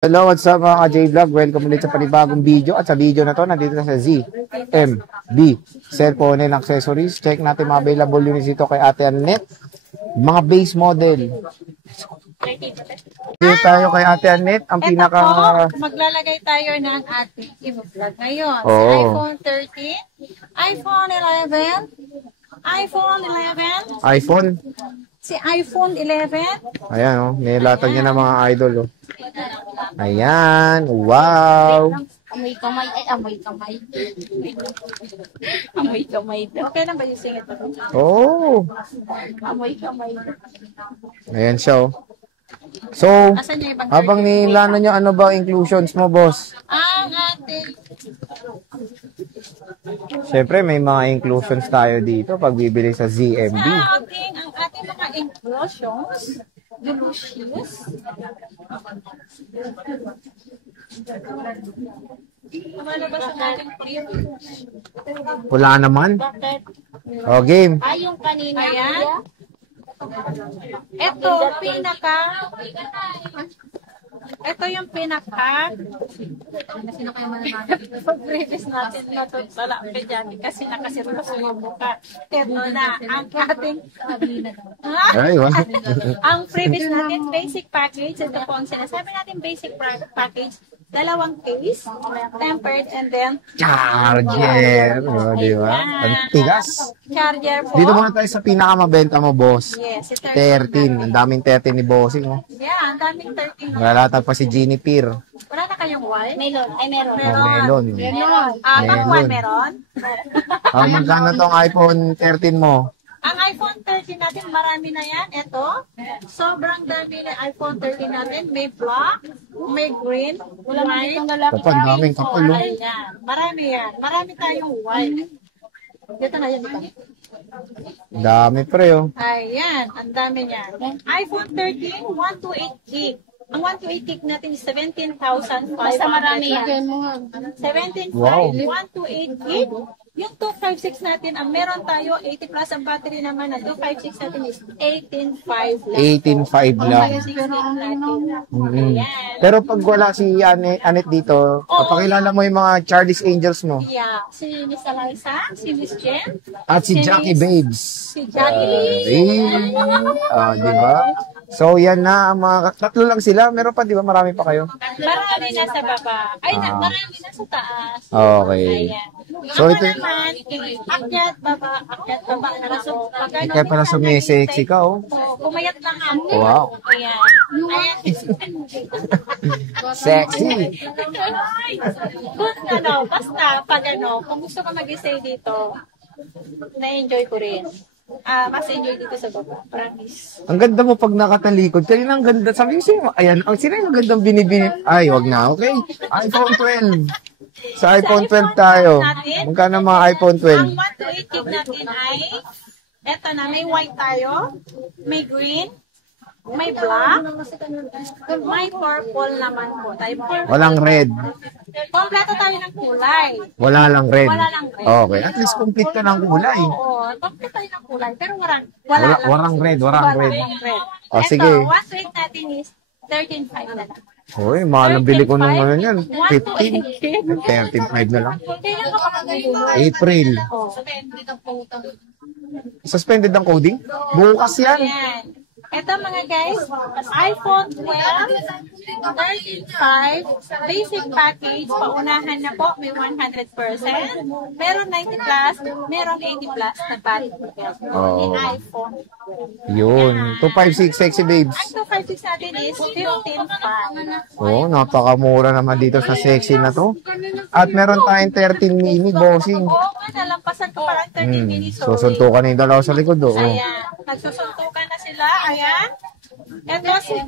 Hello, what's up mga J-Vlog? Welcome ulit sa panibagong video. At sa video na to, nandito na sa ZMB Cellphone and Accessories. Check natin mga available units dito kay Ate Annette. Mga base model. Dito tayo kay Ate Annette. Ang pinaka... maglalagay tayo ng ating i-vlog ngayon. Oh. Si iPhone 13, iPhone 11, iPhone 11. iPhone? Si iPhone 11. Ayan, oh. Nilatag niya ng mga idol, oh. Ayan, wow. Amoy kamay, amoy kamay. Amoy kamay. Okay lang ba yung singit mo? Oh. Amoy kamay. Ayan siya, oh. So, habang nilano nyo, ano ba inclusions mo, boss? Ang ating... Siyempre, may mga inclusions tayo dito pag bibili sa ZMB. Ang ating mga inclusions, delicious. Lumalabas ang ating privilege. Wala naman. O, game. Ay, yung kanina. Ayan. Ito yung pinaka previous natin na ito pala kasi nakasirpa sa mga buka. Ito na ang ating ang previous natin basic package. Ito po ang sinasabi natin basic package. Dalawang case, tempered, and then charger. O, di ba? Ang tigas. Charger po. Dito muna tayo sa pinakamabenta mo, boss. Yes, 13. Ang daming 13 ni Bossing, oh. Yeah, ang daming 13. Nalatag pa si Ginny Peer. Wala na kayong wine? Melon. Ay, meron. Melon. Pang meron? Magkano tong iPhone 13 mo? Ang iPhone 13 natin, marami na yan. Ito, sobrang dami na iPhone 13 natin. May black, may green, white. Kapag daming kapal, no? Ayan. Marami yan. Marami tayong white. Dito na yan. Dami pre, oh. Ayan, ang dami niyan. iPhone 13, 128 gig. Ang 128 gig natin is 17,500. Basta marami yan. 17,500, wow. 128 gig. Yung 256 natin, ang meron tayo, 80 plus ang battery naman na 256 natin is 18,500 lang. 18,500 lang. Pero pag wala si Annette dito, papakilala mo yung mga Charlie's Angels mo. Yeah, si Miss Eliza, si Miss Jen. At si Jackie Babes. Si Jackie. Di ba? So, yan na. Mga tatlo lang sila. Meron pa, di ba? Marami pa kayo? Marami na sa baba. Ay, marami na sa taas. Okay. Ayan. So, ako ito naman, akyat, baba. So, ikaw pala sumisexy ka, oh. Pumayat lang ako. Wow. Ayan. Sexy. Kung gusto ka mag-stay dito, na-enjoy ko rin. Mas enjoy dito sa baba. Promise. Ang ganda mo pag nakatalikod. Kanina ang ganda. Sabi ko sa'yo, ayan, sino yung gandang binibini? Ay, wag na. Okay. iPhone 12. Sa iPhone 12 tayo. Magkano mga iPhone 12? Ang 128 gig natin ay, eto na, may white tayo, may green, may black, may purple naman po. Walang red. Kompleto tayo ng kulay. Wala lang red. Wala lang red. Okay. At least complete ka ng kulay. Oo, kompleto tayo ng kulay. Pero Warang red. Warang red. O, sige. Ito, one rate natin is 13.5 na lang. Uy, mahal ang bili ko nung ano yan. 15. 13.5 na lang. Kailan ka pa April. Suspended ang coding? Bukas yan. Ayan. Ito mga guys, iPhone 12, 13.5, basic package, paunahan na po, may 100%, meron 90 plus, meron 80 plus na battery. Yung iPhone. Yun, 256 sexy babes. Ang 256 natin is 15.5. Oh, napakamura naman dito sa sexy na to. At meron tayong 13 mini bossing. Oo, nalampasan ko parang 13 minutes. Susuntukan na yung dalawa sa likod. Oh. Ayan, nagsusuntukan na sila. Ayan. Ito si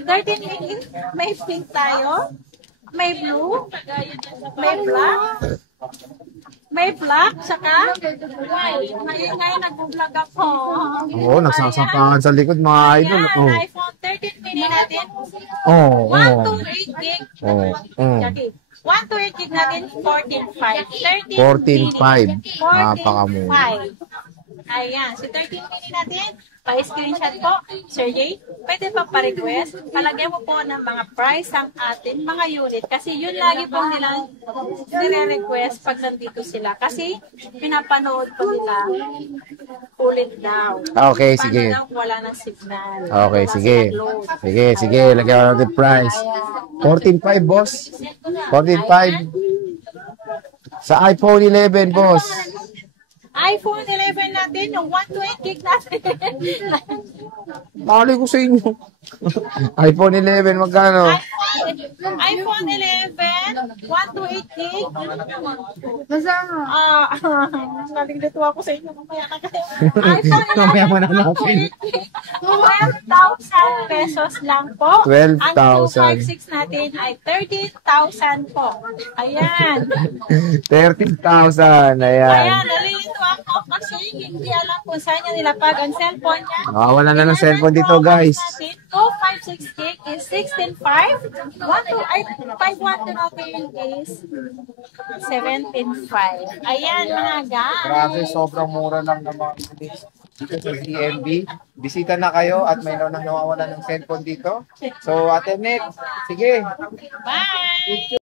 13 minutes. May pink tayo. May blue. May black. May black. Saka maingay nag-vlog ako. Oo, nagsasapahan sa likod mga idol. Ayan, iPhone 13 mini natin. 128 gig. Jackie. 128 gig natin, 14.5. 14.5. Napakamura. Ayan, si 13 mini natin, pa-screenshot po, Sir Jay. Pwede pa pa-request. Palagay mo po ng mga price ang atin, mga unit. Kasi yun lagi po nilang nire-request pag nandito sila. Kasi pinapanood po nila ulit daw. Okay, sige. Paano lang wala ng signal. Okay, Kasi sige. nag-load. Sige. Lagyan ko natin price. 14.5, boss. 14.5. Sa iPhone 11, boss. iPhone 11 natin, yung 128 gig natin. Mali ko sa inyo. iPhone 11, magkano? iPhone 11, 128 gig. Nalilito ako sa inyo. Mamaya na kayo. iPhone 11, Mamaya mo na natin. 12,000 pesos lang po. 12,000. Ang 256 natin ay 13,000 po. Ayan. 13,000. Ayan. Ayan, nalilito ako kasi hindi alam kung saan niya nilapag ang cellphone niya. Wala na ng cellphone dito, guys. 256 gig is 16.5. 512 natin is 17.5. Ayan mga guys. Grabe, sobrang mura lang naman dito sa DMB. Bisita na kayo at may nang nawawala ng cellphone dito. So, Ate Net, sige. Bye!